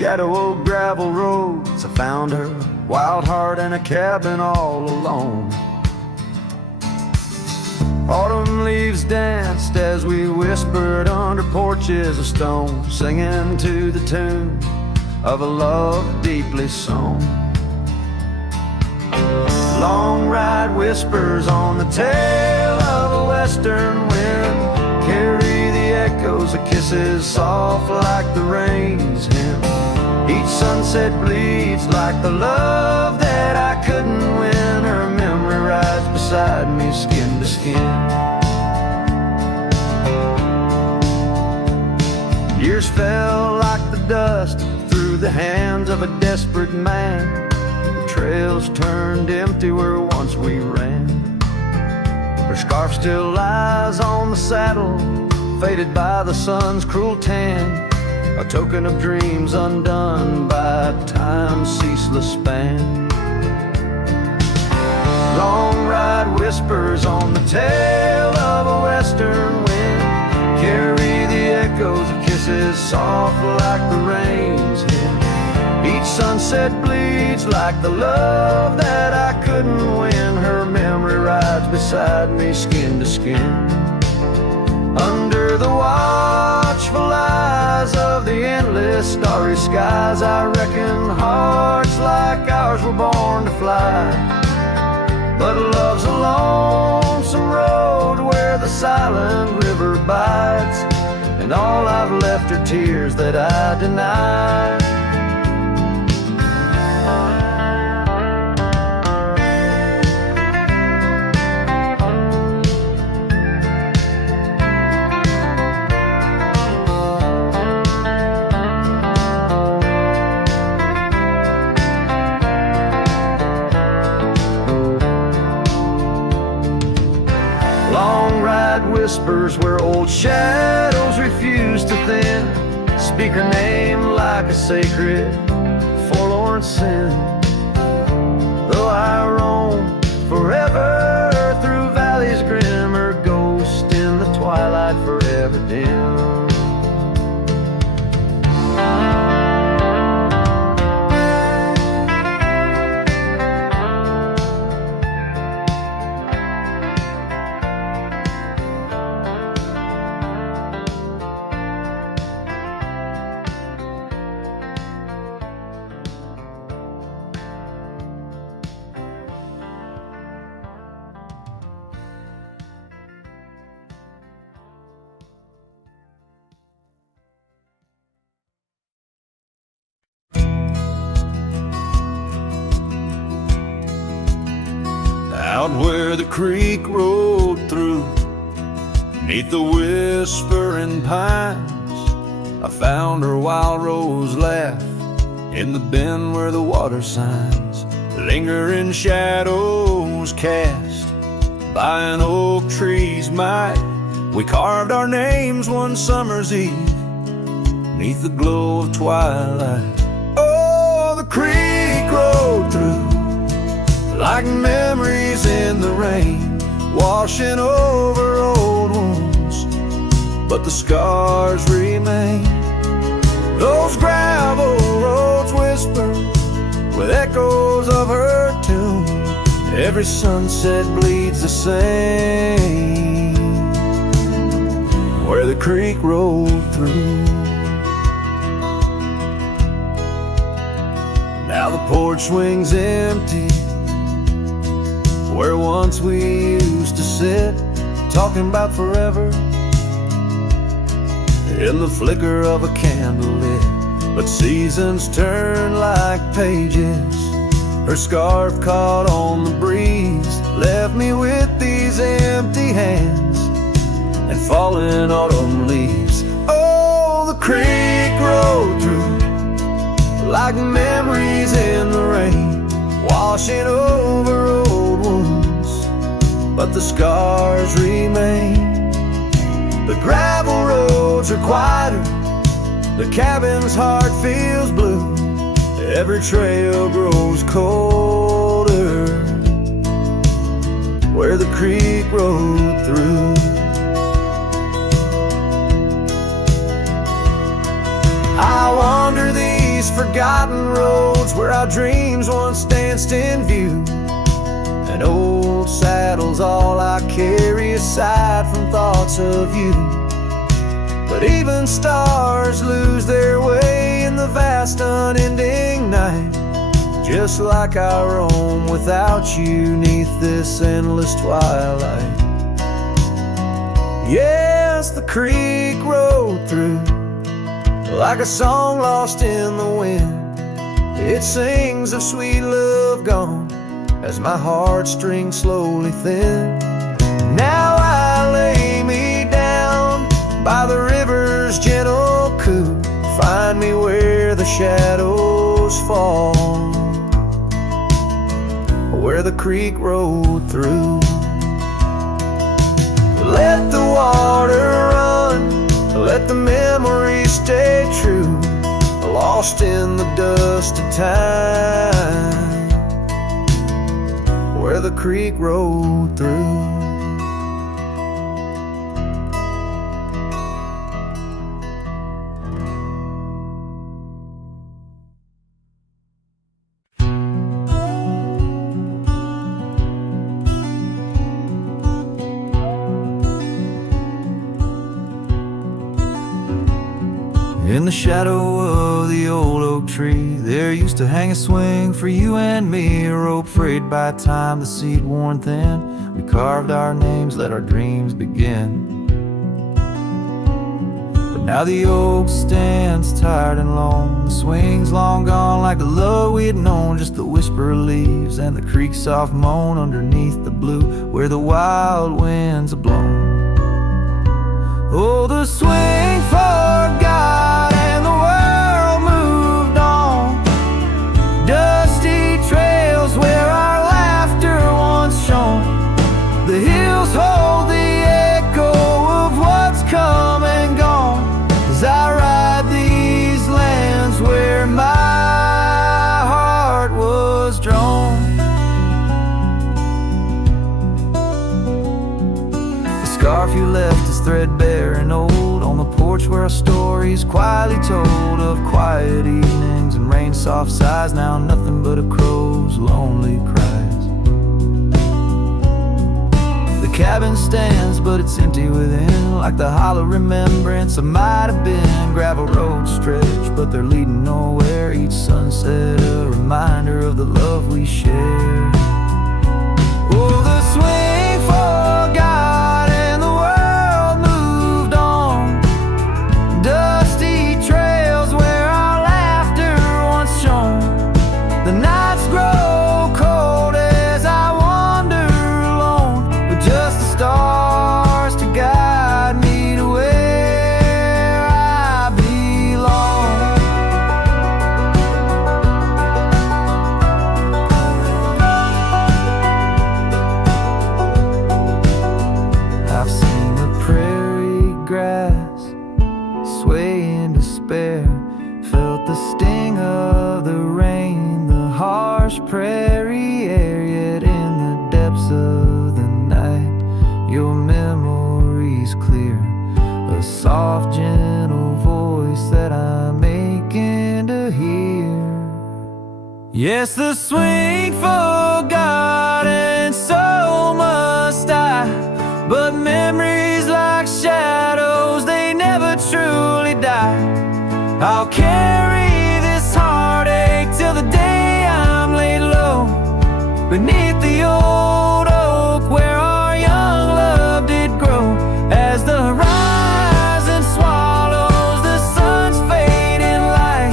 shadow of gravel roads, I found her, wild heart in a cabin all alone. Autumn leaves danced as we whispered under porches of stone, singing to the tune of a love deeply sown. Long ride whispers on the tail of a western wind carry the echoes of kisses soft like the rain's hymn. Each sunset bleeds like the love that I couldn't win. Her memory rides beside me, skin to skin. Years fell like the dust through the hands of a desperate man. The trails turned empty where once we ran. Her scarf still lies on the saddle, faded by the sun's cruel tan, a token of dreams undone by time's ceaseless span. Long ride whispers on the tail of a western wind carry the echoes of kisses soft like the rain's hymn. Each sunset bleeds like the love that I couldn't win. Her memory rides beside me, skin to skin. Under the watchful eyes of the endless starry skies, I reckon hearts like ours were born to fly. But love's a lonesome road where the silent river bites, and all I've left are tears that I deny. Whispers where old shadows refuse to thin, speak her name like a sacred, forlorn sin. Though I roam forever through valleys grim, her ghost in the twilight forever dim. Out where the creek rolled through, neath the whispering pines, I found her wild rose laugh in the bend where the water signs linger in shadows cast by an oak tree's might. We carved our names one summer's eve neath the glow of twilight. Oh, the creek rolled through like memories in the rain, washing over old wounds, but the scars remain. Those gravel roads whisper with echoes of her tune. Every sunset bleeds the same where the creek rolled through. Now the porch swings empty where once we used to sit, talking about forever in the flicker of a candle lit. But seasons turn like pages. Her scarf caught on the breeze left me with these empty hands and falling autumn leaves. Oh, the creek rolled through like memories in the rain, washing over old wounds, but the scars remain. The gravel roads are quieter, the cabin's heart feels blue. Every trail grows colder where the creek rolled through. I wander the these forgotten roads where our dreams once danced in view. And old saddle's all I carry aside from thoughts of you. But even stars lose their way in the vast unending night, just like I roam without you neath this endless twilight. Yes, the creek rode through like a song lost in the wind. It sings of sweet love gone as my heartstrings slowly thin. Now I lay me down by the river's gentle coo. Find me where the shadows fall, where the creek rode through. Let the water run, let the memories stay true, lost in the dust of time, where the creek rode through. In the shadow of the old oak tree, there used to hang a swing for you and me, a rope frayed by time, the seed worn thin. We carved our names, let our dreams begin. But now the oak stands tired and lone, the swing's long gone like the love we had known, just the whisper of leaves and the creek's soft moan underneath the blue where the wild winds are blown. Oh, the swing forgot and the world moved on. Dusty trails where our laughter once shone. The hills hold the echo of what's come and gone as I ride these lands where my heart was drawn. The scarf you left is threadbare and old on the porch where our stories quietly told of quiet evenings and rain soft sighs. Now nothing but a crow's lonely cries. The cabin stands but it's empty within, like the hollow remembrance of might have been. Gravel roads stretch but they're leading nowhere, each sunset a reminder of the love we shared. Oh, the swing forgot and the world moved on. Dusty trails where our laughter once shone. The nights grow cold as I wander alone, with just the stars to guide me to where I belong. I've seen the prairie grass sway in despair, felt the sting of the rain, the harsh prairie air, yet in the depths of the night your memory's clear, a soft gentle voice that I'm aching to hear. Yes, the swing forgot and so must I, but memories like shadows, they never truly die. I'll carry this heartache till the day I'm laid low beneath the old oak where our young love did grow. As the horizon swallows the sun's fading light,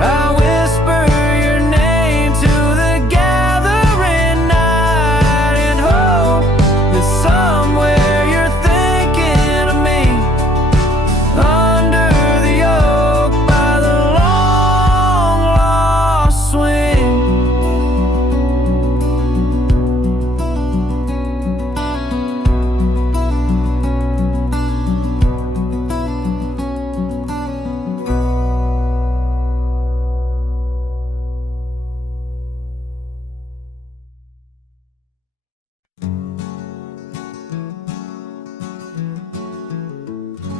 I whisper your name to the gathering night and hope that somewhere you're thinking of me under the oak by the long lost swing.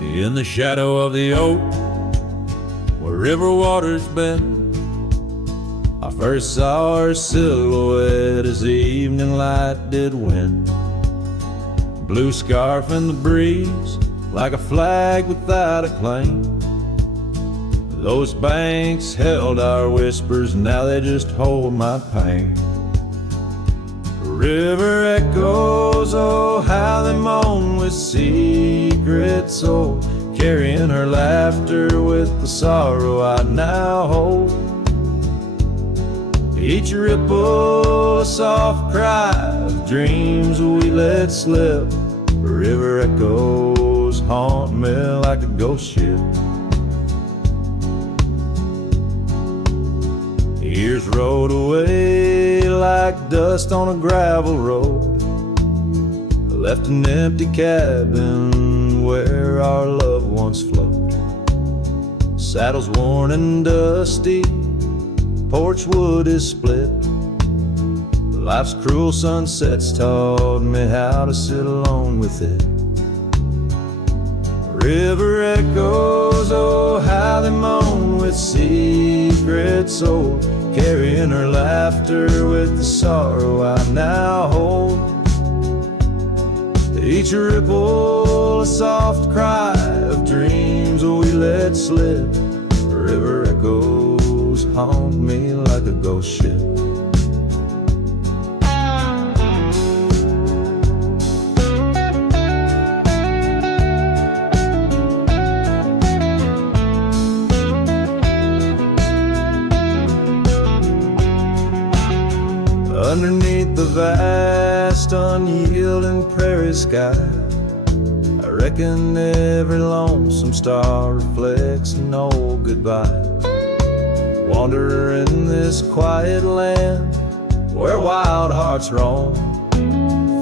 In the shadow of the oak, where river waters bend, I first saw her silhouette as the evening light did win. Blue scarf in the breeze, like a flag without a claim. Those banks held our whispers, now they just hold my pain. River echoes, oh how they moan with secret soul, carrying her laughter with the sorrow I now hold. Each ripple a soft cry of dreams we let slip. River echoes haunt me like a ghost ship. Years rolled away like dust on a gravel road, left an empty cabin where our loved ones float. Saddles worn and dusty, porch wood is split. Life's cruel sunsets taught me how to sit alone with it. River echoes, oh how they moan with secret soul, carrying her laughter with the sorrow I now hold. Each ripple a soft cry of dreams we let slip. River echoes haunt me like a ghost ship. Underneath the vast, unyielding prairie sky, I reckon every lonesome star reflects an old goodbye. Wander in this quiet land where wild hearts roam,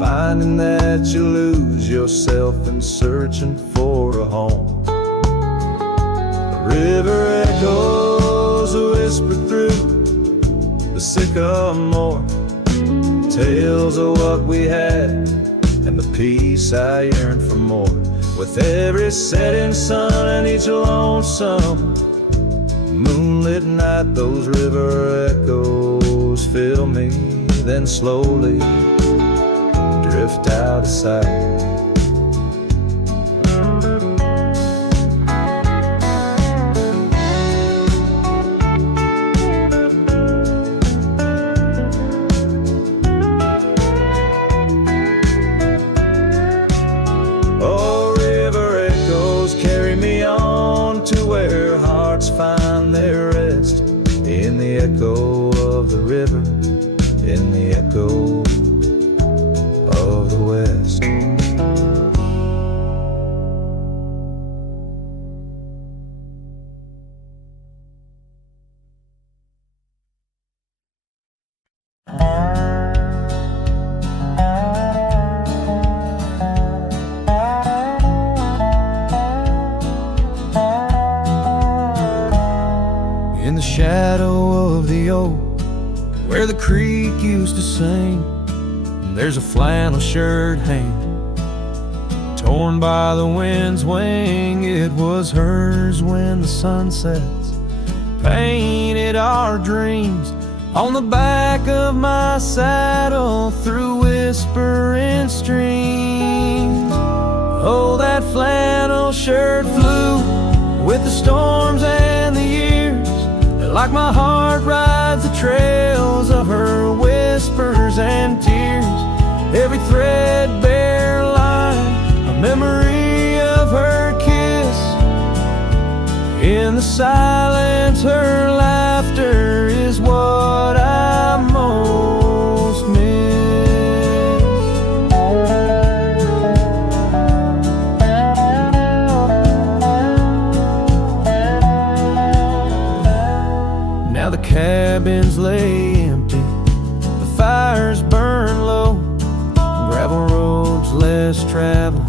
finding that you lose yourself in searching for a home. The river echoes whisper through the sycamore, tales of what we had and the peace I yearn for more. With every setting sun and each lonesome moonlit night, those river echoes fill me, then slowly drift out of sight. Find their rest in the echo of the river, in the echo of the West. In the shadow of the oak, where the creek used to sing, there's a flannel shirt hanging, torn by the wind's wing. It was hers when the sun sets painted our dreams on the back of my saddle through whispering streams. Oh, that flannel shirt flew with the storms and the years, like my heart rides the trails of her whispers and tears. Every threadbare line, a memory of her kiss. In the silence, her laughter is what I most miss. Now the cabins lay empty, the fires burn low, gravel roads less traveled.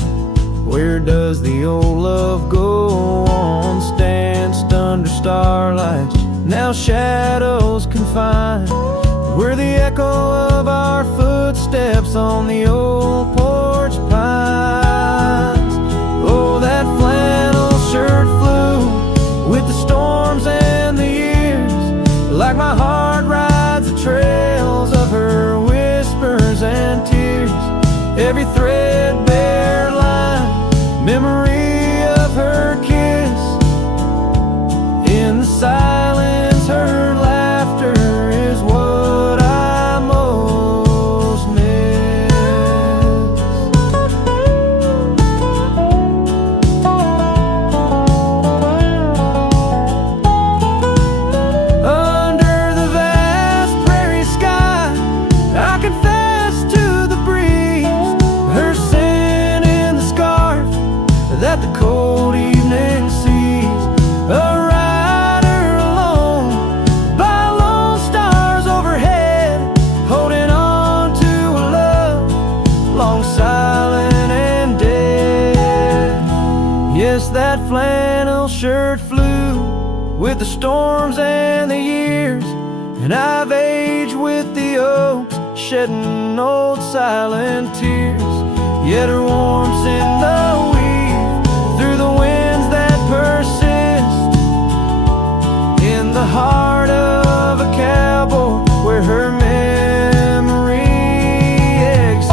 Where does the old love go? On stanced under starlights, now shadows confined. We're the echo of our footsteps on the old porch pines. Oh, that flannel shirt flew with the storms and the years, like my heart right shirt flew with the storms and the years, and I've aged with the oaks, shedding old silent tears. Yet her warmth's in the weave, through the winds that persist, in the heart of a cowboy where her memory exists.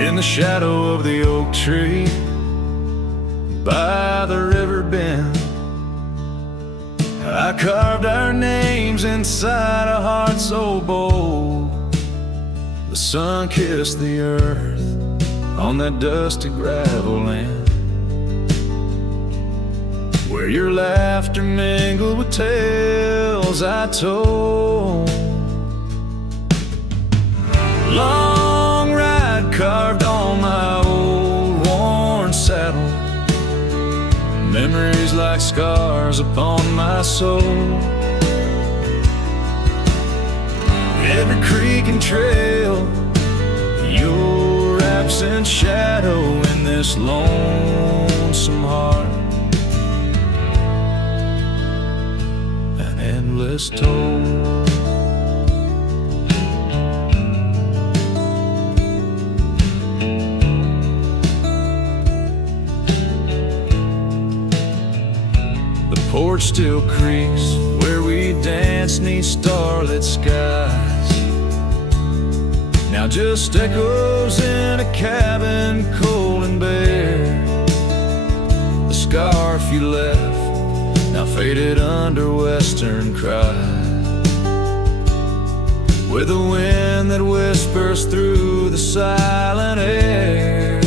In the shadow of the oak tree by the river bend, I carved our names inside a heart so bold. The sun kissed the earth on that dusty gravel land, where your laughter mingled with tales I told. Long ride carved on my old worn saddle, memories like scars upon my soul. Every creek and trail, your absent shadow in this lonesome heart, an endless toll. The porch still creaks where we dance 'neath starlit skies, now just echoes in a cabin cold and bare. The scarf you left now faded under western cry, with a wind that whispers through the silent air.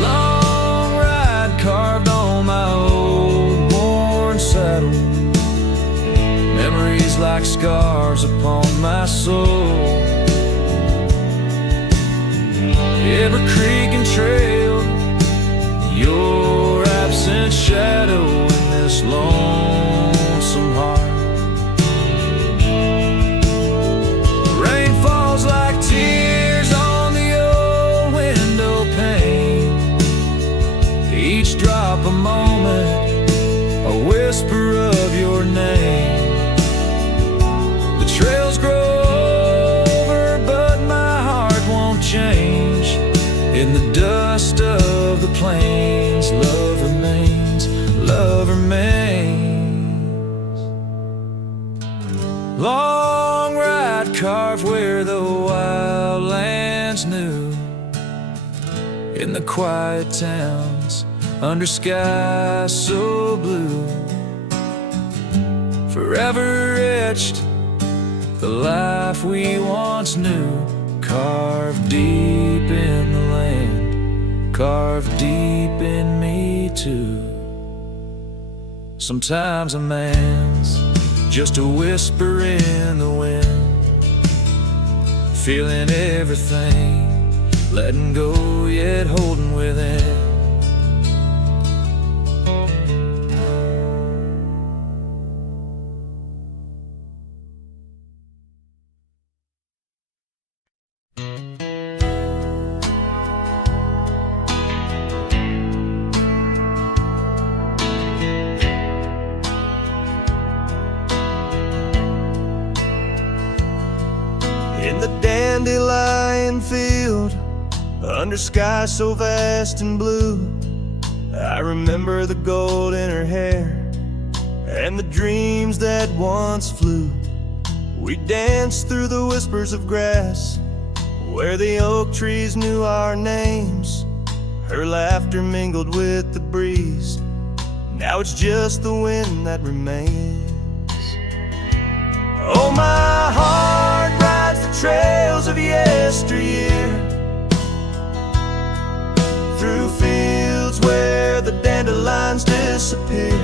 Long ride carved on my old worn saddle, memories like scars upon my soul. Every creek and trail, your absent shadow in this lonesome heart. Rain falls like tears on the old window pane, each drop a moment, a whisper of your name. The trails grow over, but my heart won't change. In the dust of the plains, love remains, love remains. Long ride carved where the wildlands knew, in the quiet towns, under skies so blue. Forever etched, the life we once knew, carved deep in the land, carved deep in me too. Sometimes a man's just a whisper in the wind, feeling everything, letting go yet holding within. In the dandelion field, under sky so vast and blue, I remember the gold in her hair and the dreams that once flew. We danced through the whispers of grass, where the oak trees knew our names. Her laughter mingled with the breeze, now it's just the wind that remains. Oh, my heart rides the trails of yesteryear, through fields where the dandelions disappear. disappear.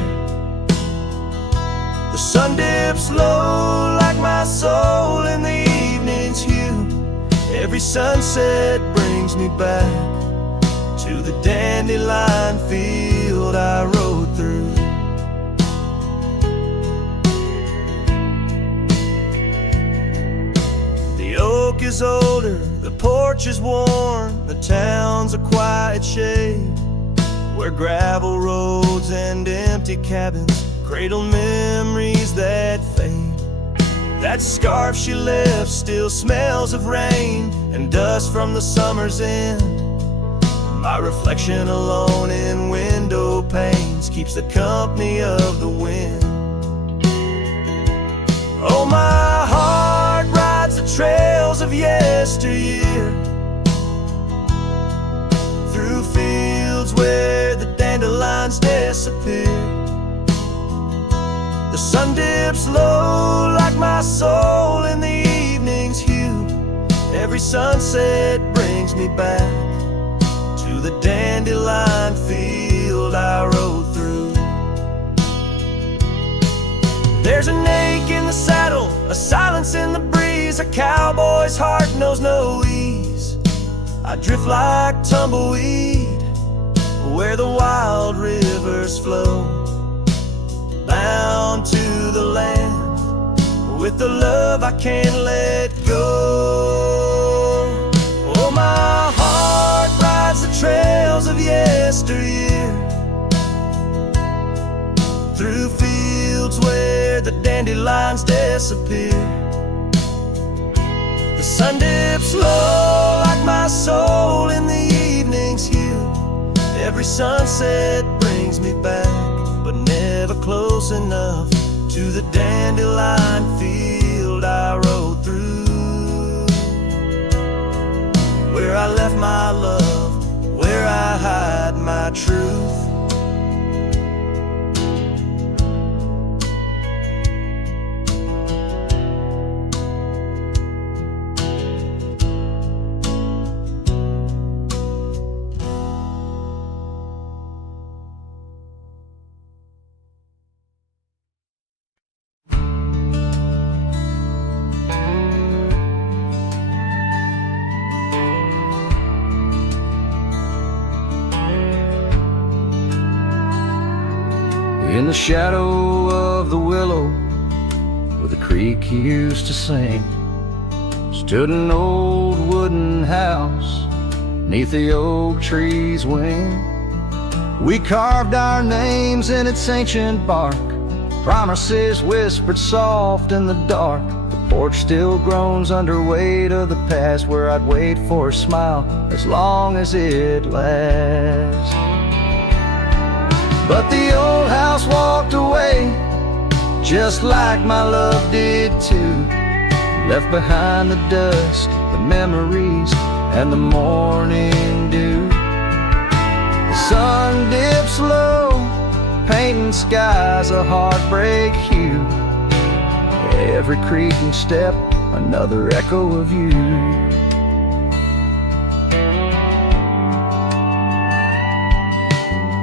The sun dips low like my soul in the evening's hue. Every sunset brings me back to the dandelion field I rode through. The oak is older, the porch is worn, the town's a quiet shade, where gravel roads and empty cabins cradle memories that fade. That scarf she left still smells of rain and dust from the summer's end. My reflection alone in window panes keeps the company of the wind. Oh, my heart rides the trails of yesteryear, through fields where the dandelions disappear. The sun dips low like my soul in the evening's hue. Every sunset brings me back to the dandelion field I rode through. There's an ache in the saddle, a silence in the breeze. A cowboy's heart knows no ease. I drift like tumbleweed where the wild rivers flow, bound to the land with the love I can't let go. Oh, my heart rides the trails of yesteryear, through fields where the dandelions disappear. The sun dips low like my soul in the evening's hue. Every sunset brings me back, but never close enough to the dandelion field I rode through, where I left my love, where I hide my truth. In the shadow of the willow where the creek used to sing, stood an old wooden house 'neath the oak tree's wing. We carved our names in its ancient bark, promises whispered soft in the dark. The porch still groans under weight of the past, where I'd wait for a smile as long as it lasts. But the old house walked away, just like my love did too. Left behind the dust, the memories, and the morning dew. The sun dips low, painting skies a heartbreak hue. Every creaking step, another echo of you.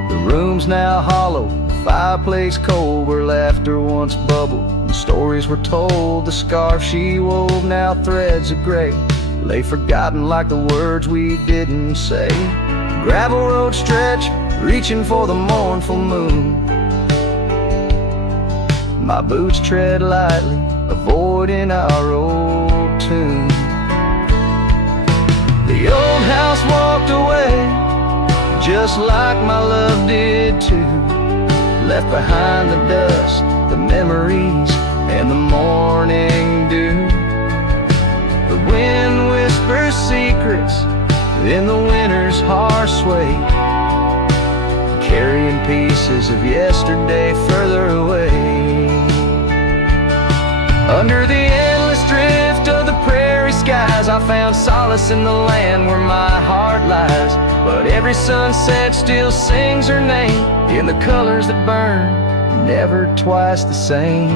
The room's now hollow, the fireplace cold, where laughter once bubbled and stories were told. The scarf she wove, now threads of gray, lay forgotten like the words we didn't say. Gravel road stretch, reaching for the mournful moon. My boots tread lightly, avoiding our old tune. The old house walked away, just like my love did too. Left behind the dust, the memories, and the morning dew. The wind whispers secrets in the winter's harsh sway, carrying pieces of yesterday further away. Under the endless drift of the prairie skies, I found solace in the land where my heart lies. But every sunset still sings her name in the colors that burn, never twice the same.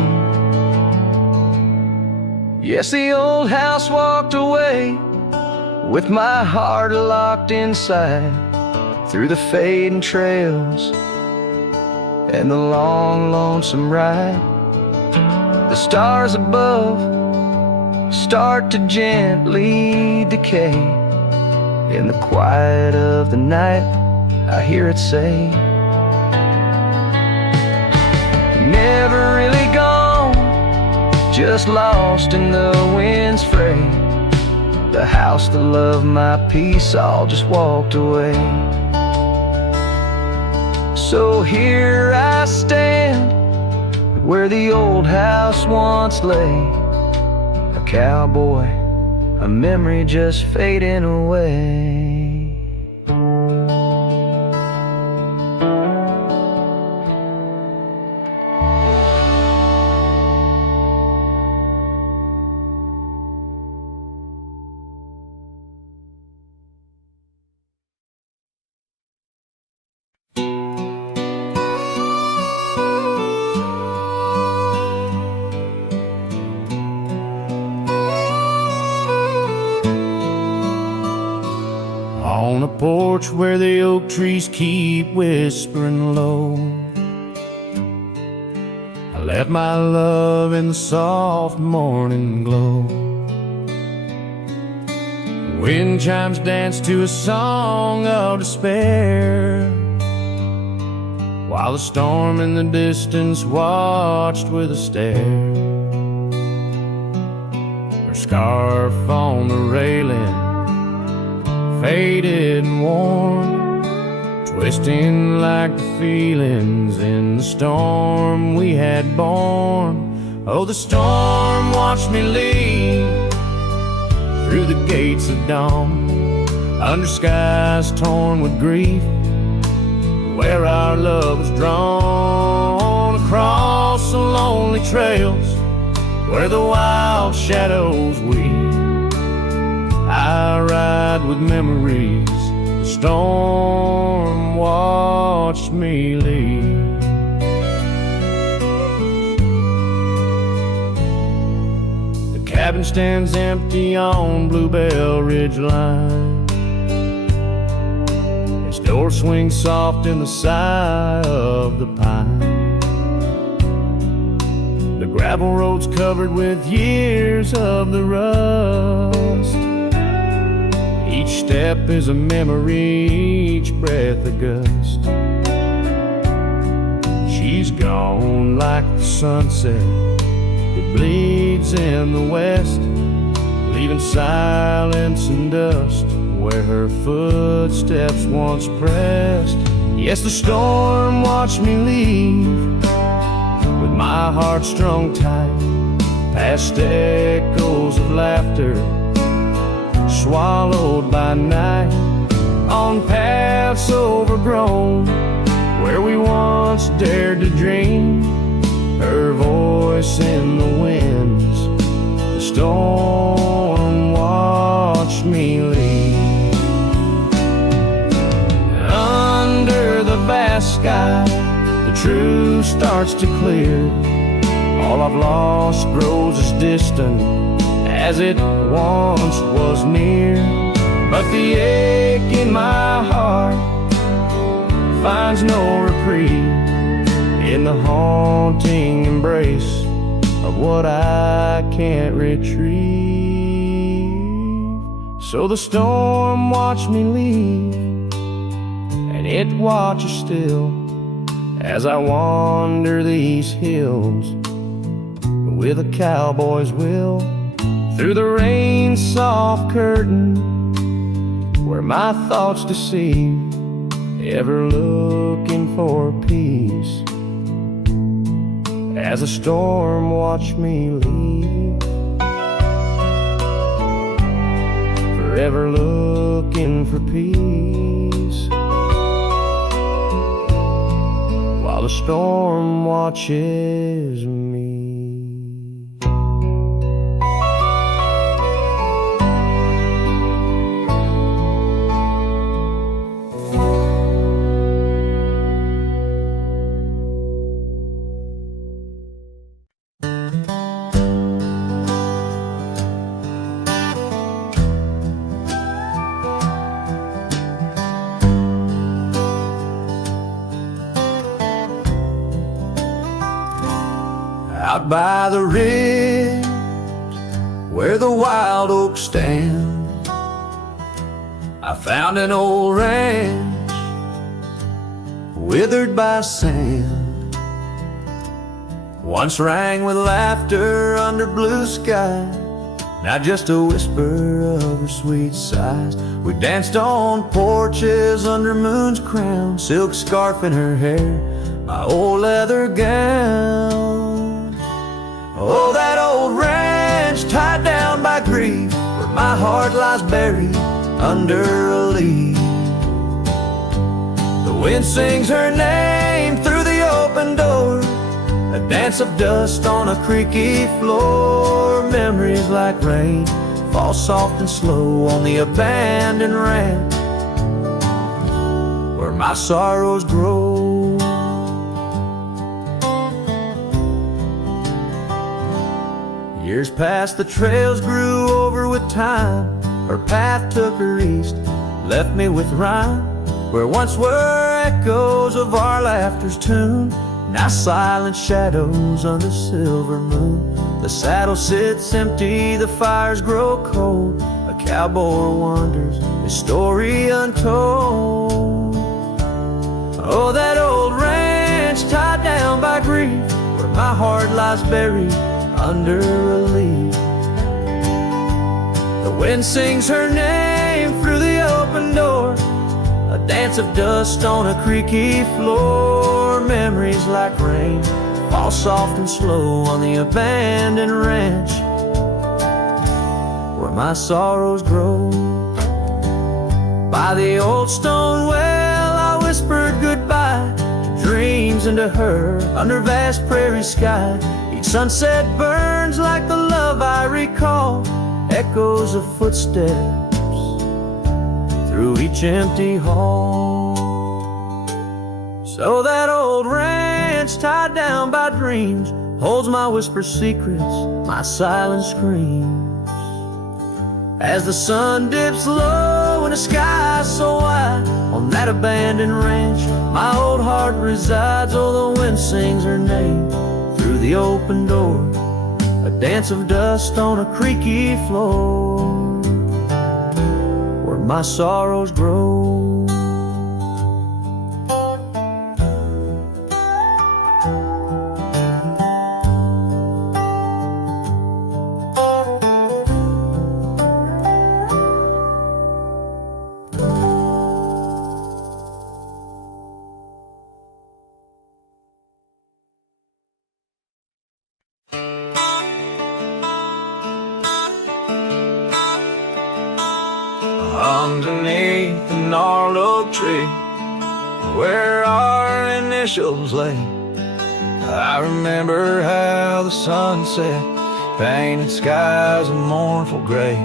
Yes, the old house walked away, with my heart locked inside, through the fading trails and the long, lonesome ride. The stars above start to gently decay. In the quiet of the night, I hear it say, never really gone, just lost in the wind's fray. The house, the love, my peace, all just walked away. So here I stand, where the old house once lay. A cowboy, a memory just fading away. On a porch where the oak trees keep whispering low, I left my love in the soft morning glow. Wind chimes dance to a song of despair, while the storm in the distance watched with a stare. Her scarf on the railing, faded and worn, twisting like the feelings in the storm we had borne. Oh, the storm watched me leave through the gates of dawn, under skies torn with grief, where our love was drawn, across the lonely trails where the wild shadows weep. I ride with memories, the storm watched me leave. The cabin stands empty on Bluebell Ridge line. Its door swings soft in the sigh of the pine. The gravel road's covered with years of the rust. Each step is a memory, each breath a gust. She's gone like the sunset that bleeds in the west, leaving silence and dust where her footsteps once pressed. Yes, the storm watched me leave with my heart strung tight, past echoes of laughter swallowed by night, on paths overgrown where we once dared to dream. Her voice in the winds, the storm watched me leave. Under the vast sky, the truth starts to clear. All I've lost grows as distant as it once was near, but the ache in my heart finds no reprieve in the haunting embrace of what I can't retrieve. So the storm watched me leave, and it watches still as I wander these hills with a cowboy's will, through the rain's soft curtain where my thoughts deceive, ever looking for peace as a storm watched me leave, forever looking for peace while the storm watches me. Out by the ridge where the wild oaks stand, I found an old ranch withered by sand. Once rang with laughter under blue sky, now just a whisper of her sweet sighs. We danced on porches under moon's crown, silk scarf in her hair, my old leather gown. Oh, that old ranch tied down by grief, where my heart lies buried under a leaf. The wind sings her name through the open door, a dance of dust on a creaky floor. Memories like rain fall soft and slow on the abandoned ranch where my sorrows grow. Years passed, the trails grew over with time. Her path took her east, left me with rhyme. Where once were echoes of our laughter's tune, now silent shadows under silver moon. The saddle sits empty, the fires grow cold. A cowboy wanders, his story untold. Oh, that old ranch tied down by grief, where my heart lies buried under a leaf. The wind sings her name through the open door, a dance of dust on a creaky floor. Memories like rain fall soft and slow on the abandoned ranch where my sorrows grow. By the old stone well I whispered goodbye to dreams and to her under vast prairie sky. Each sunset burns like the love I recall, echoes of footsteps through each empty hall. So that old ranch tied down by dreams holds my whispered secrets, my silent screams. As the sun dips low in a sky so wide, on that abandoned ranch my old heart resides. Oh, the wind sings her name through the open door, a dance of dust on a creaky floor where my sorrows grow. Underneath the gnarled oak tree where our initials lay, I remember how the sunset painted skies a mournful gray.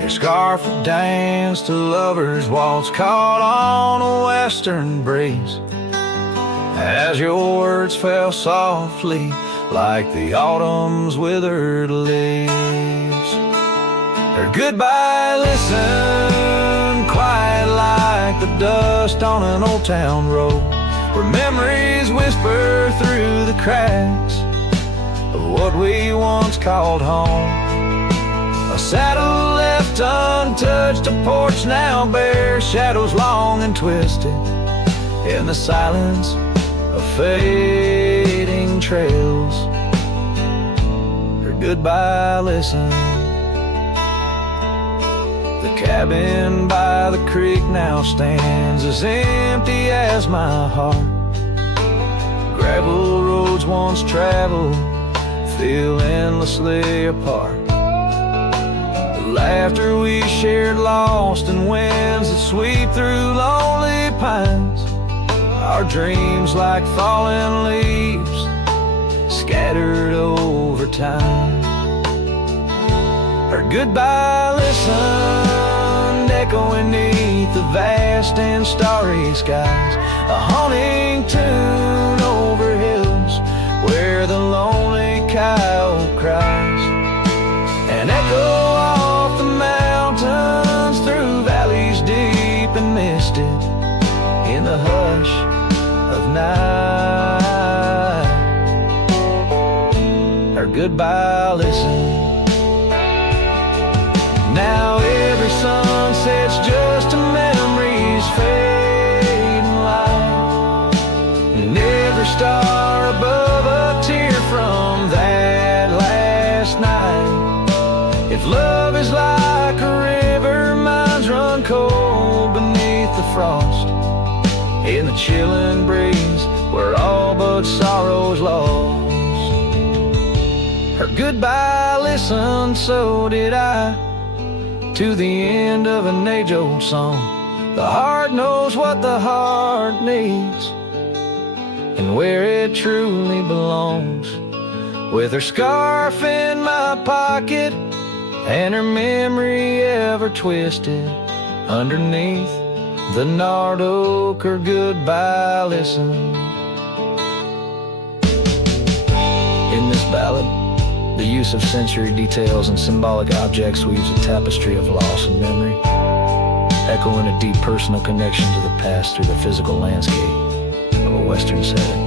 Your scarf would dance to lovers' waltz caught on a western breeze, as your words fell softly like the autumn's withered leaves. Her goodbye listened quiet like the dust on an old town road, where memories whisper through the cracks of what we once called home. A saddle left untouched, a porch now bare, shadows long and twisted in the silence of fading trails. Her goodbye listened. The cabin by the creek now stands as empty as my heart. Gravel roads once traveled feel endlessly apart. The laughter we shared lost in winds that sweep through lonely pines. Our dreams like fallen leaves scattered over time. Her goodbye listened, echoing neath the vast and starry skies, a haunting tune over hills where the lonely coyote cries, an echo off the mountains through valleys deep and misted in the hush of night. goodbye, listen. Now every sunset's just a memory's fading light, and every star above a tear from that last night. If love is like a river, mine's run cold beneath the frost, in the chilling breeze where all but sorrow's lost. Her goodbye, listen, so did I, to the end of an age-old song. The heart knows what the heart needs, and where it truly belongs. With her scarf in my pocket, and her memory ever twisted underneath the gnarled oak, her goodbye, listen. In this ballad, the use of sensory details and symbolic objects weaves a tapestry of loss and memory, echoing a deep personal connection to the past through the physical landscape of a Western setting.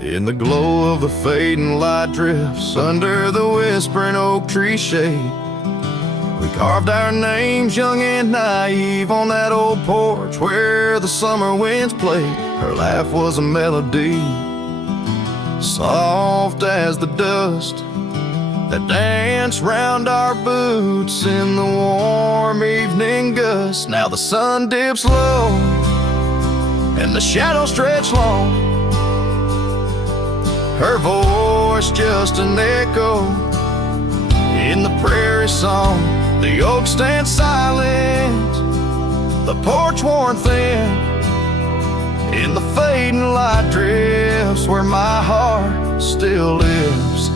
In the glow of the fading light drifts under the whispering oak tree shade, we carved our names young and naive on that old porch where the summer winds played. Her laugh was a melody, soft as the dust that danced round our boots in the warm evening gust. Now the sun dips low and the shadows stretch long, her voice just an echo in the prairie song. The oak stands silent, the porch worn thin, in the fading light drifts where my heart still lives.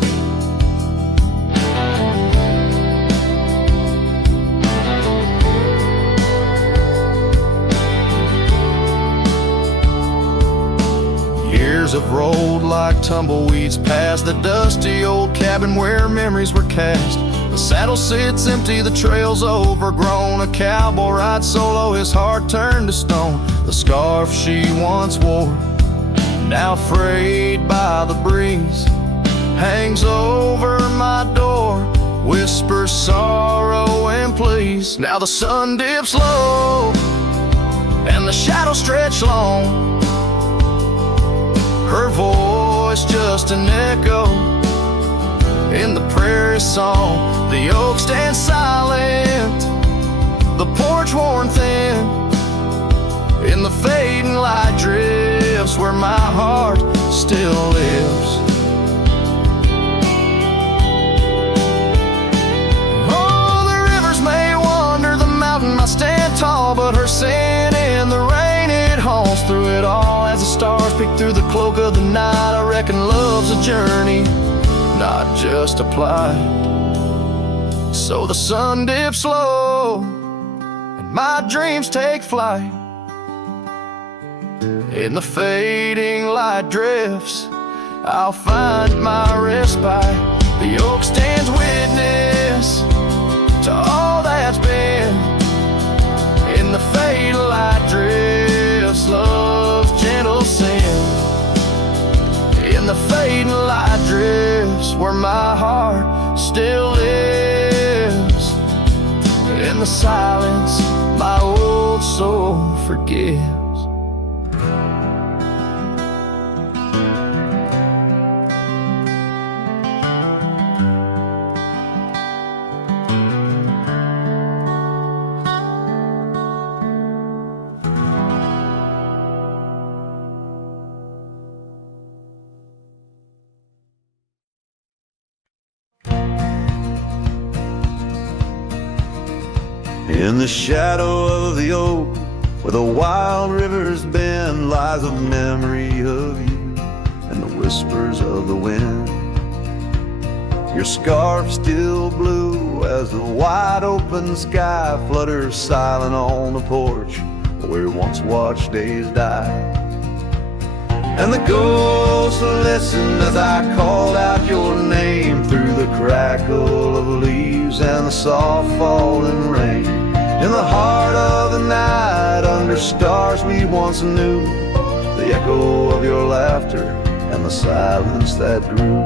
Years have rolled like tumbleweeds past the dusty old cabin where memories were cast. The saddle sits empty, the trail's overgrown. A cowboy rides solo, his heart turned to stone. The scarf she once wore, now frayed by the breeze, hangs over my door, whispers sorrow and please. Now the sun dips low and the shadows stretch long, her voice just an echo in the prairie song. The oak stands silent, the porch worn thin, in the fading light drifts where my heart still lives. Oh, the rivers may wander, the mountain might stand tall, but her sin in the rain, it haunts through it all. As the stars peek through the cloak of the night, I reckon love's a journey, not just a plight. So the sun dips low and my dreams take flight. In the fading light drifts, I'll find my respite. The oak stands witness to all that's been. In the fading light drifts, love's gentle sin. In the fading light drifts where my heart still lives. In the silence my old soul forgives. In the shadow of the oak, where the wild rivers bend, lies a memory of you and the whispers of the wind. Your scarf still blue as the wide open sky flutters silent on the porch where we once watched days die. And the ghosts listened as I called out your name through the crackle of leaves and the soft falling rain. In the heart of the night, under stars we once knew, the echo of your laughter and the silence that grew.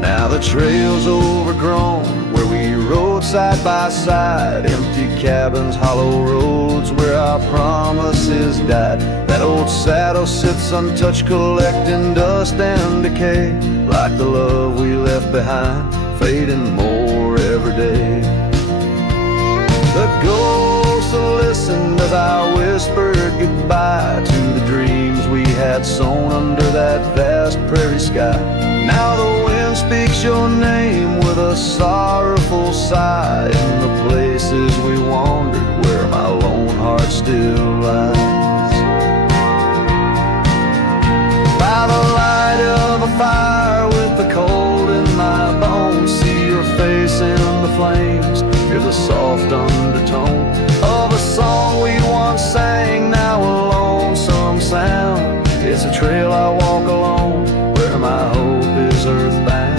Now the trail's overgrown where we rode side by side, empty cabins, hollow roads where our promises died. That old saddle sits untouched, collecting dust and decay, like the love we left behind, fading more every day. The ghosts listened as I whispered goodbye to the dreams we had sown under that vast prairie sky. Now the wind speaks your name with a sorrowful sigh in the places we wandered where my lone heart still lies. By the light of a fire with the cold in my bones, see your face in the flames. Here's a soft undertone of a song we once sang, now a lonesome sound. It's a trail I walk alone where my hope is earthbound.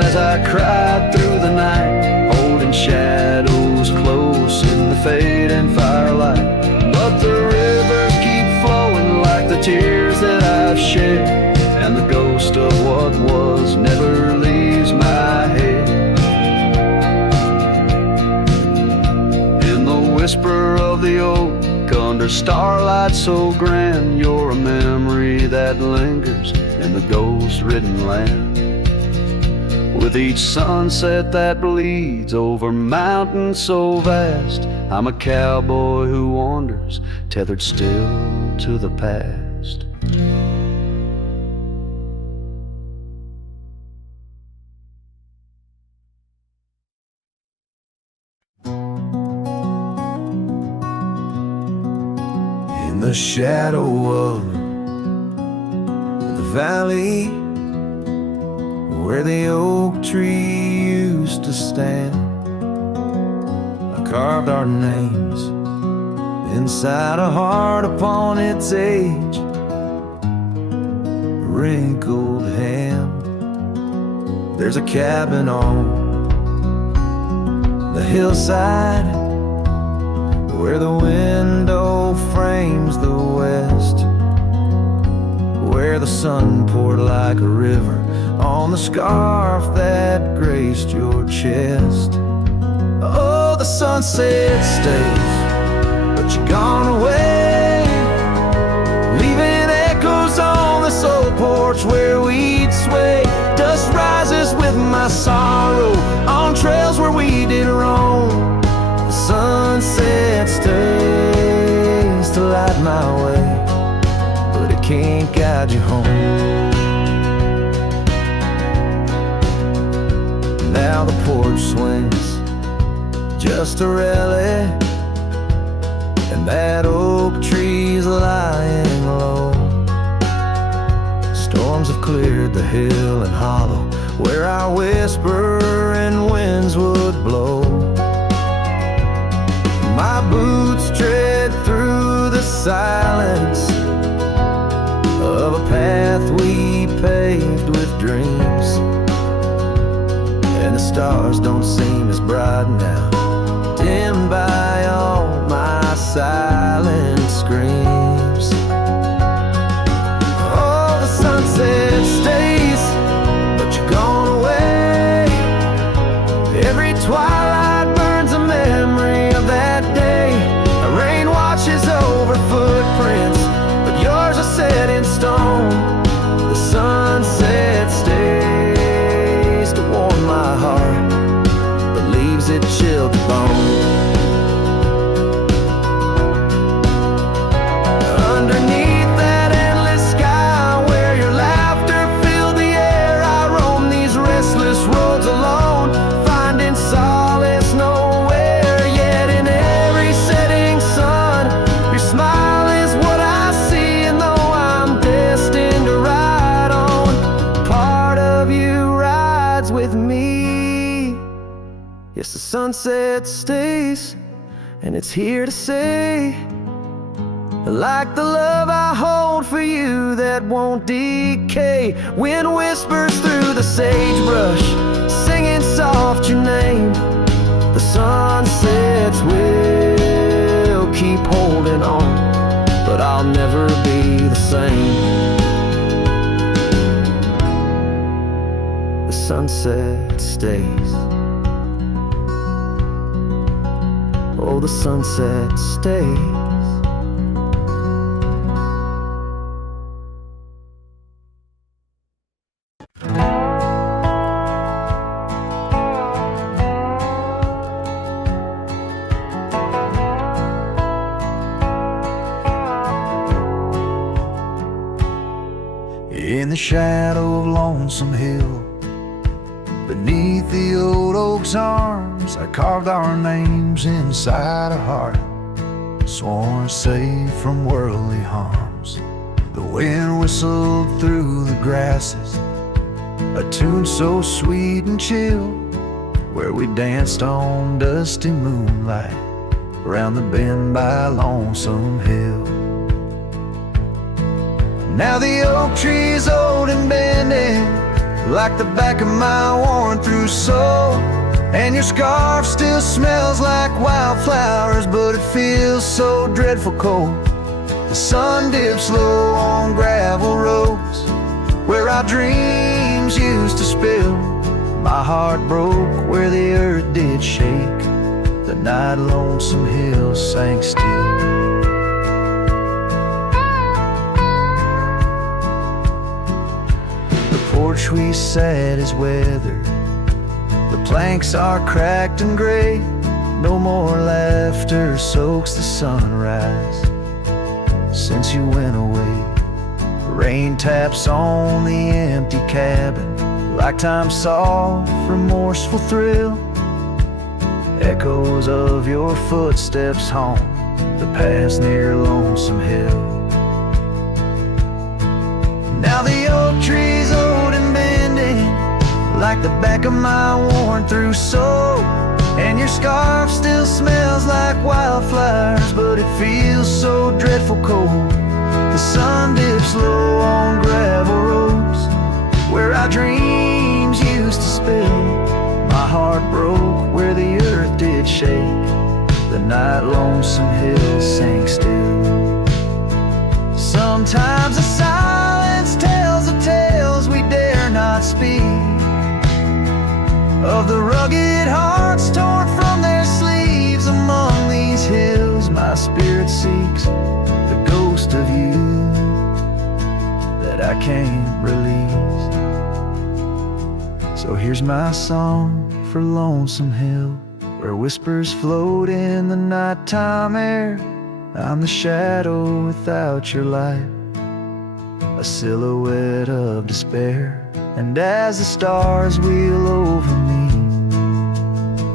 As I cried through the night, holding shadows close in the fading firelight. But the rivers keep flowing like the tears that I've shed, and the ghost of what was never leaves my head. In the whisper of the oak, under starlight so grand, you're a memory that lingers in the ghost-ridden land. With each sunset that bleeds over mountains so vast, I'm a cowboy who wanders, tethered still to the past. In the shadow of the valley where the oak tree used to stand, I carved our names inside a heart upon its age, wrinkled hand. There's a cabin on the hillside where the window frames the west, where the sun poured like a river on the scarf that graced your chest. Oh, the sunset stays, but you're gone away, leaving echoes on this old porch where we'd sway. Dust rises with my sorrow on trails where we did roam. The sunset stays to light my way, but it can't guide you home. Now the porch swings just a relic, and that oak tree's lying low. Storms have cleared the hill and hollow where our whispering winds would blow. My boots tread through the silence of a path we paved with dreams, and the stars don't seem as bright now, dimmed by all my silent screams. Oh, the sunset stays, but you're gone away. Every twilight burns a memory of that day. The rain washes over footprints, but yours are set in stone. The sunset stays to warm my heart, but leaves it chilled to bone. Yes, the sunset stays, and it's here to say, like the love I hold for you that won't decay. Wind whispers through the sagebrush, singing soft your name. The sunsets will keep holding on, but I'll never be the same. The sunset stays. Oh, the sunset stays. In the shadow of Lonesome Hill, beneath the old oak's arms, I carved our names inside a heart, sworn safe from worldly harms. The wind whistled through the grasses, a tune so sweet and chill, where we danced on dusty moonlight around the bend by Lonesome Hill. Now the oak tree's old and bending, like the back of my worn-through soul, and your scarf still smells like wildflowers, but it feels so dreadful cold. The sun dips low on gravel roads where our dreams used to spill. My heart broke where the earth did shake, the night Lonesome Hill sank still. The porch we sat is weathered, the planks are cracked and gray. No more laughter soaks the sunrise since you went away. Rain taps on the empty cabin like time's soft, remorseful thrill. Echoes of your footsteps haunt the paths near Lonesome Hill. Now the oak tree's old and bending, like the back of my worn-through soul, and your scarf still smells like wildflowers, but it feels so dreadful cold. The sun dips low on gravel roads where our dreams used to spill. My heart broke where the earth did shake, the night Lonesome Hill sank still. Sometimes the silence tells the tales we dare not speak, of the rugged hearts torn from their sleeves. Among these hills my spirit seeks the ghost of you that I can't release. So here's my song for Lonesome Hill, where whispers float in the nighttime air. I'm the shadow without your light, a silhouette of despair. And as the stars wheel over me,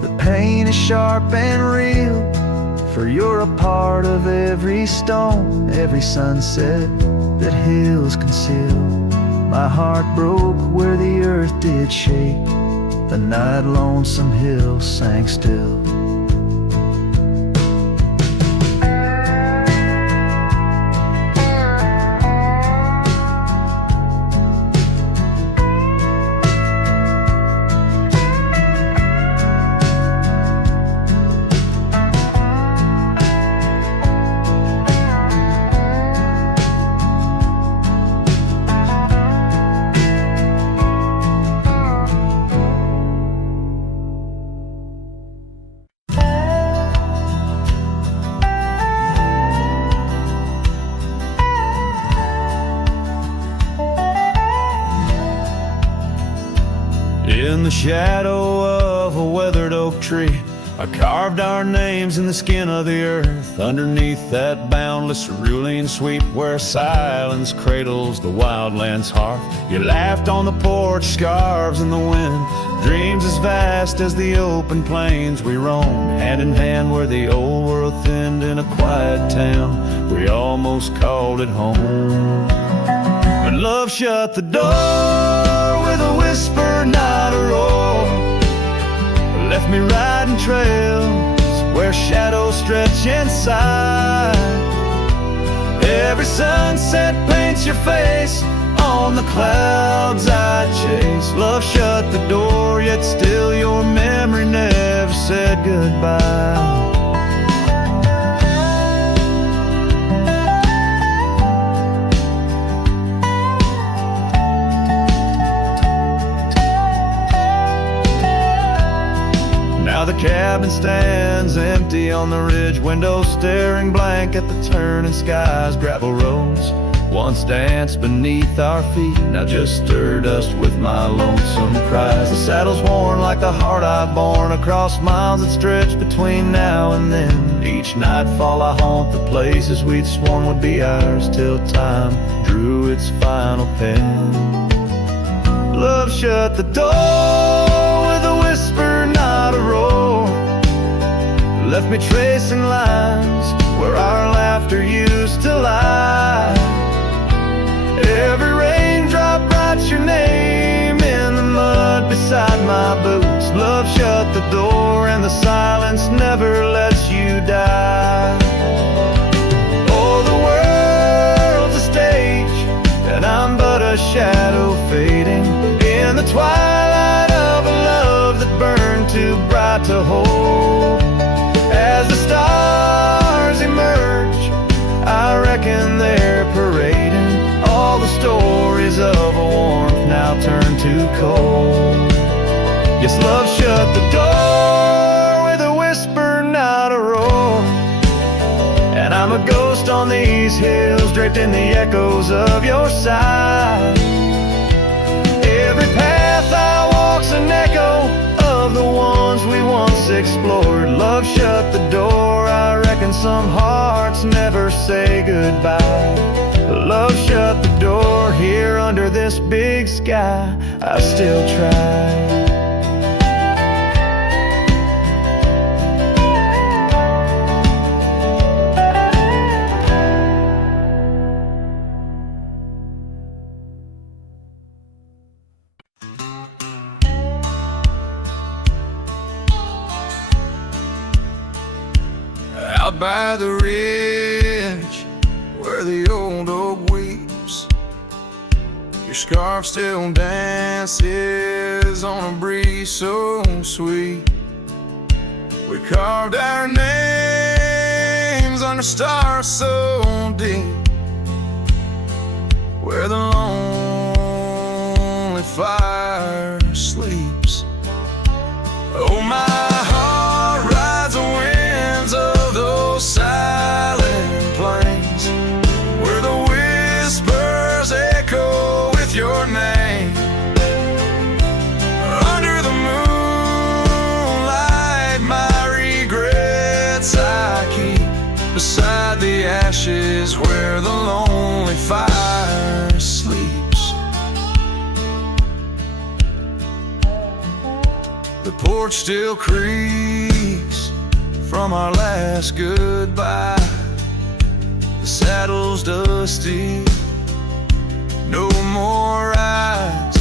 the pain is sharp and real, for you're a part of every stone, every sunset that hills conceal. My heart broke where the earth did shake, the night Lonesome Hill sank still. In the shadow of a weathered oak tree, I carved our names in the skin of the earth, underneath that boundless cerulean sweep where silence cradles the wildland's heart. You laughed on the porch, scarves in the wind, dreams as vast as the open plains we roamed, hand in hand where the old world thinned in a quiet town. We almost called it home. But love shut the door with a whisper, not a roar, left me right reach inside. Every sunset paints your face on the clouds I chase. Love shut the door, yet still your memory never said goodbye. Now the cabin stands empty on the ridge, windows staring blank at the turning skies. Gravel roads once danced beneath our feet, now just stir dust with my lonesome cries. The saddle's worn like the heart I've borne across miles that stretch between now and then. Each nightfall I haunt the places we'd sworn would be ours, till time drew its final pen. Love shut the door with a whisper, not a roar. Left me tracing lines where our laughter used to lie. Every raindrop writes your name in the mud beside my boots. Love shut the door and the silence never lets you die. Oh, the world's a stage and I'm but a shadow fading in the twilight of a love that burned too bright to hold. As the stars emerge, I reckon they're parading all the stories of a warmth now turned to cold. Yes, love shut the door with a whisper, not a roar. And I'm a ghost on these hills, draped in the echoes of your sigh. Every path I walk's an echo of the ones we once explored. Love shut the door, I reckon some hearts never say goodbye. Love shut the door, here under this big sky I still try. Out by the ridge where the old oak weeps, your scarf still dances on a breeze so sweet. We carved our names under stars so deep, where the lonely fire sleeps. Oh, my heart rides the winds of those silent plains, where the whispers echo with your name. Under the moonlight, my regrets I keep beside the ashes where the lonely fire sleeps. The porch still creaks from our last goodbye. The saddle's dusty, no more rides.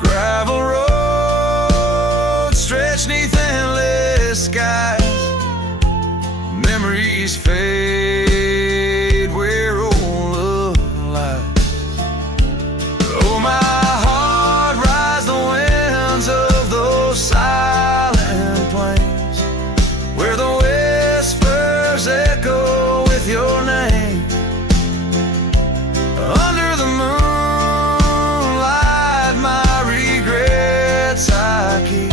Gravel roads stretch neath endless skies. Memories fade where old love lies. Oh, my heart rides the winds of those silent plains, where the whispers echo with your name. Under the moonlight, my regrets I keep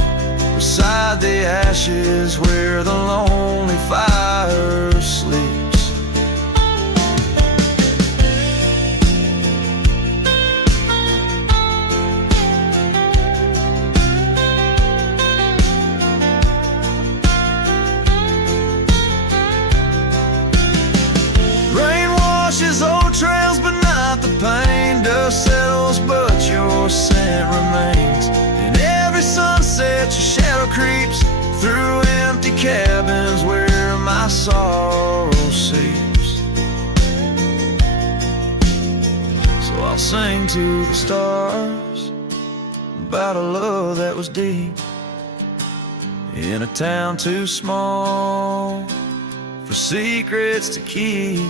beside the ashes where the lonely fire sleeps. Rain washes old trails, but not the pain. Dust settles, but your scent remains. In every sunset, your shadow creeps through empty cabins where my sorrow seeps. So I'll sing to the stars about a love that was deep in a town too small for secrets to keep.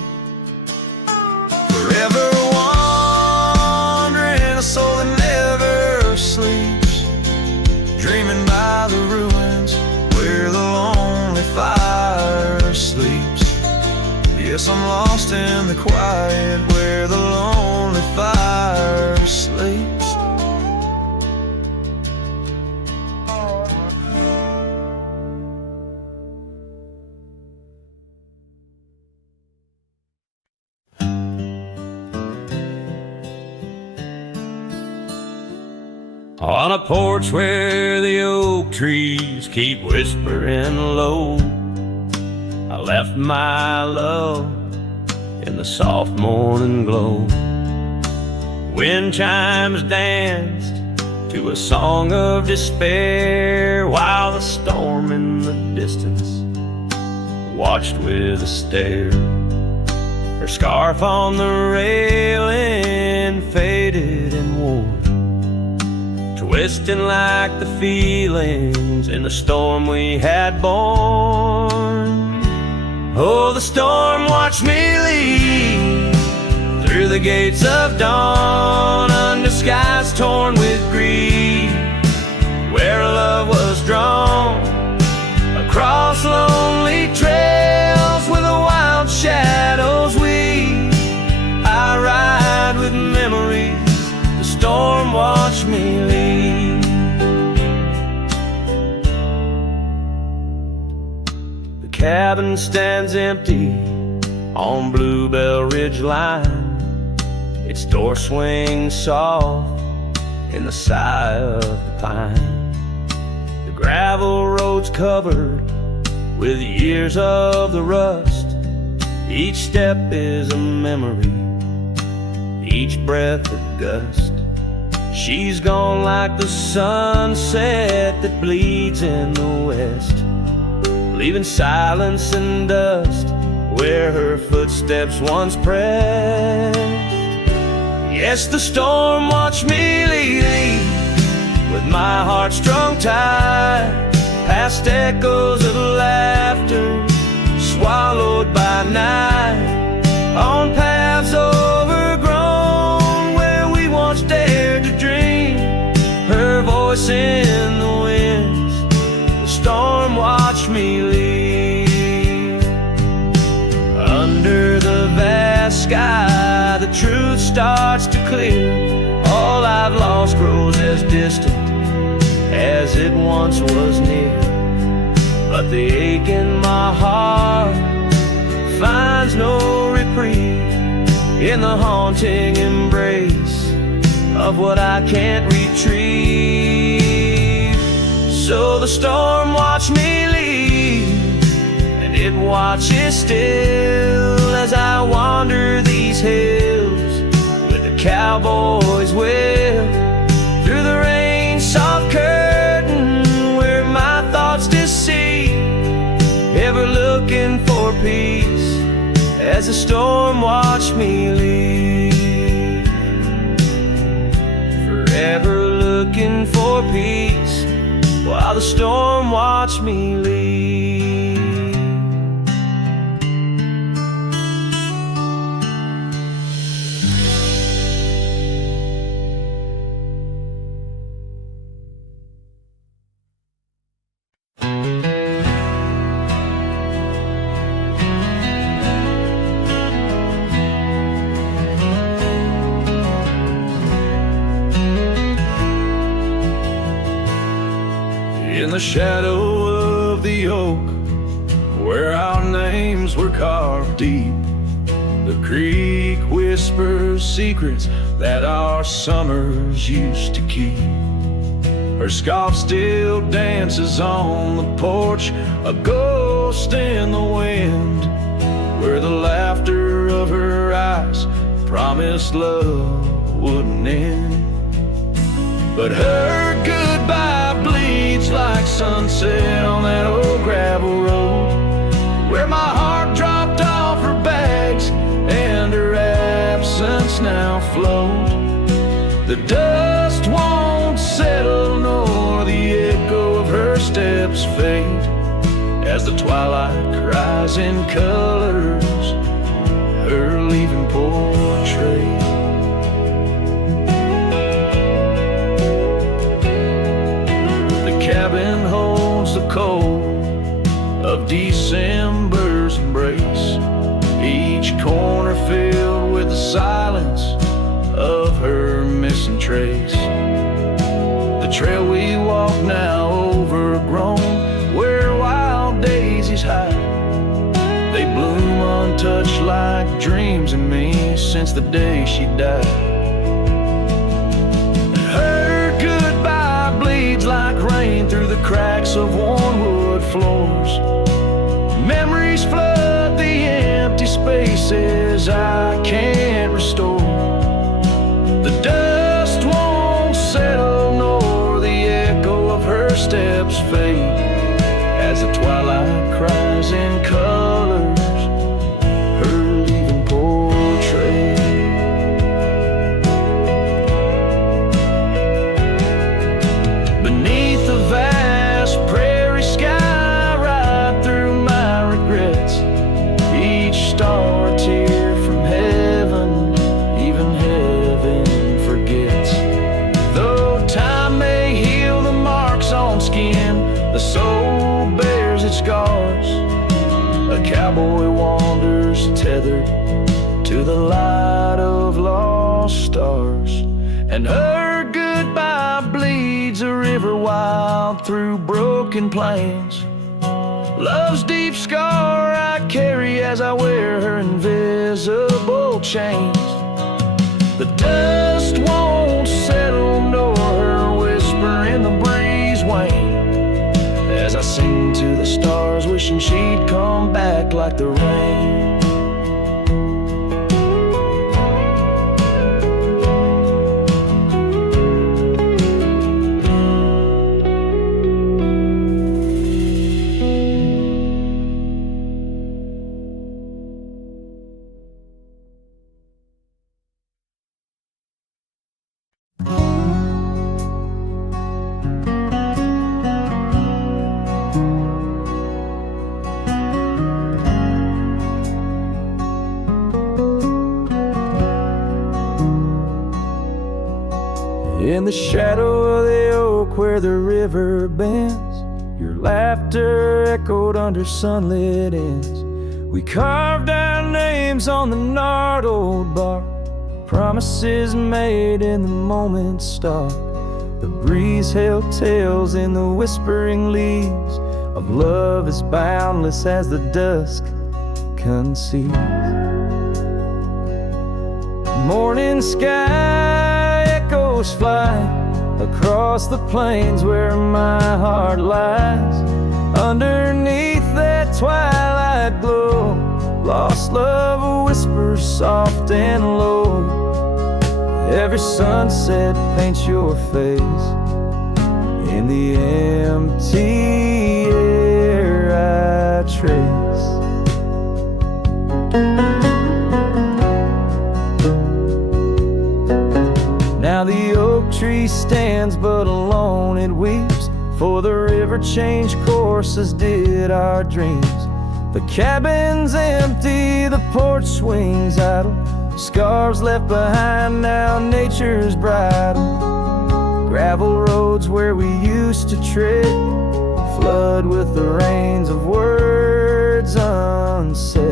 Forever wandering, a soul that never sleeps, dreaming by the ruins where the lonely fire sleeps. Yes, I'm lost in the quiet where the lonely fire sleeps. On a porch where the oak trees keep whispering low, I left my love in the soft morning glow. Wind chimes danced to a song of despair, while the storm in the distance watched with a stare. Her scarf on the railing faded and wore, twisting like the feelings in the storm we had borne. Oh, the storm watched me leave through the gates of dawn, under skies torn with grief, where love was drawn, across lonely trails where the wild shadows weave. I ride with memories, the storm watched me leave. The cabin stands empty on Bluebell Ridge line, its door swings soft in the sigh of the pine. The gravel road's covered with years of the rust, each step is a memory, each breath a gust. She's gone like the sunset that bleeds in the west, leaving silence and dust where her footsteps once pressed. Yes, the storm watched me leave with my heart strung tight, past echoes of laughter swallowed by night, on paths overgrown where we once dared to dream. Her voice in the winds, the storm watched me leave. Under the vast sky, the truth starts to clear. All I've lost grows as distant as it once was near, but the ache in my heart finds no reprieve in the haunting embrace of what I can't retrieve. So the storm watched me leave, and it watches still as I wander these hills with a cowboy's will, through the rain soft curtain where my thoughts deceive, ever looking for peace as the storm watched me leave. Forever looking for peace while the storm watched me leave. In the shadow of the oak, where our names were carved deep, the creek whispers secrets that our summers used to keep. Her scarf still dances on the porch, a ghost in the wind, where the laughter of her eyes promised love wouldn't end. But her goodbye bleeds like sunset on that old gravel road, where my heart dropped off her bags and her absence now flowed. The dust won't settle nor the echo of her steps fade, as the twilight cries in colors, her leaving portrait. The cabin holds the cold of December's embrace, each corner filled with the silence of her missing trace. The trail we walk now overgrown, where wild daisies hide. They bloom untouched like dreams in me since the day she died. Her goodbye bleeds like rain through the cracks of worn wood floors. Memories flood the empty spaces I can't restore. The dust won't settle, nor the echo of her steps fade, as the twilight cries in colors, her leaving portrait. Beneath the vast prairie sky, right through my regrets, each star a tear from heaven, even heaven forgets. Though time may heal the marks on skin, the soul bears its scars. A cowboy wanders tethered to the light of lost stars, and her goodbye bleeds a river wild through broken plains. Love's deep scar I carry as I wear her invisible chains. The dust won't settle, nor her whisper in the breeze wane, as I sing to the stars, wishing she'd come back like the rain. In the shadow of the oak where the river bends, your laughter echoed under sunlit ends. We carved our names on the gnarled old bark, promises made in the moment's start. The breeze held tales in the whispering leaves of love as boundless as the dusk conceives. Morning sky echoes fly across the plains where my heart lies. Underneath that twilight glow, lost love whispers soft and low. Every sunset paints your face in the empty air I trace. Now the oak tree stands but alone it weeps, for the river changed courses did our dreams. The cabin's empty, the porch swings idle, scars left behind now nature's bridle. Gravel roads where we used to tread flood with the rains of words unsaid.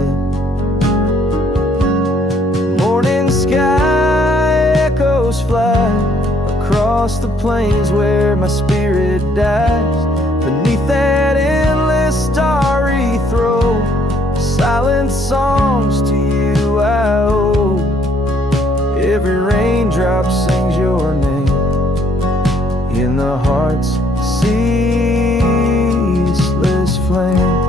Morning sky echoes fly across the plains where my spirit dies. Beneath that endless starry throw, silent songs to you I owe. Every raindrop sings your name in the heart's ceaseless flame.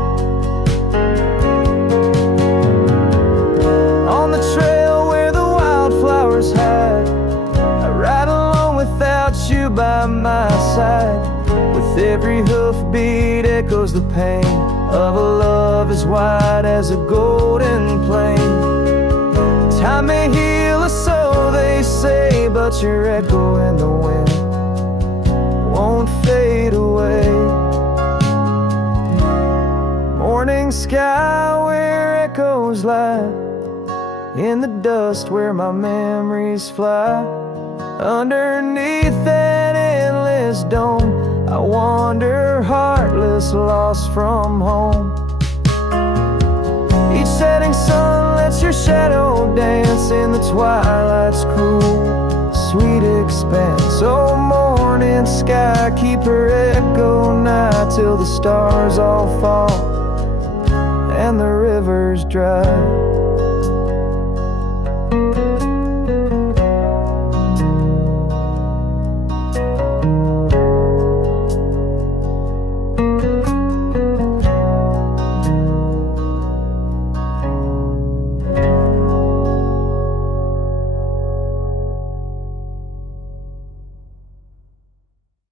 On the trail where the wildflowers hide, I ride along without you by my side. With every hoofbeat echoes the pain of a love as wide as a golden plain. Time may heal us, so they say, but your echo in the wind won't fade away. shadows lie in the dust where my memories fly. Underneath that endless dome, I wander heartless, lost from home. Each setting sun lets your shadow dance in the twilight's cruel, sweet expanse. Oh, morning sky, keep her echo nigh till the stars all fall and the rivers dry.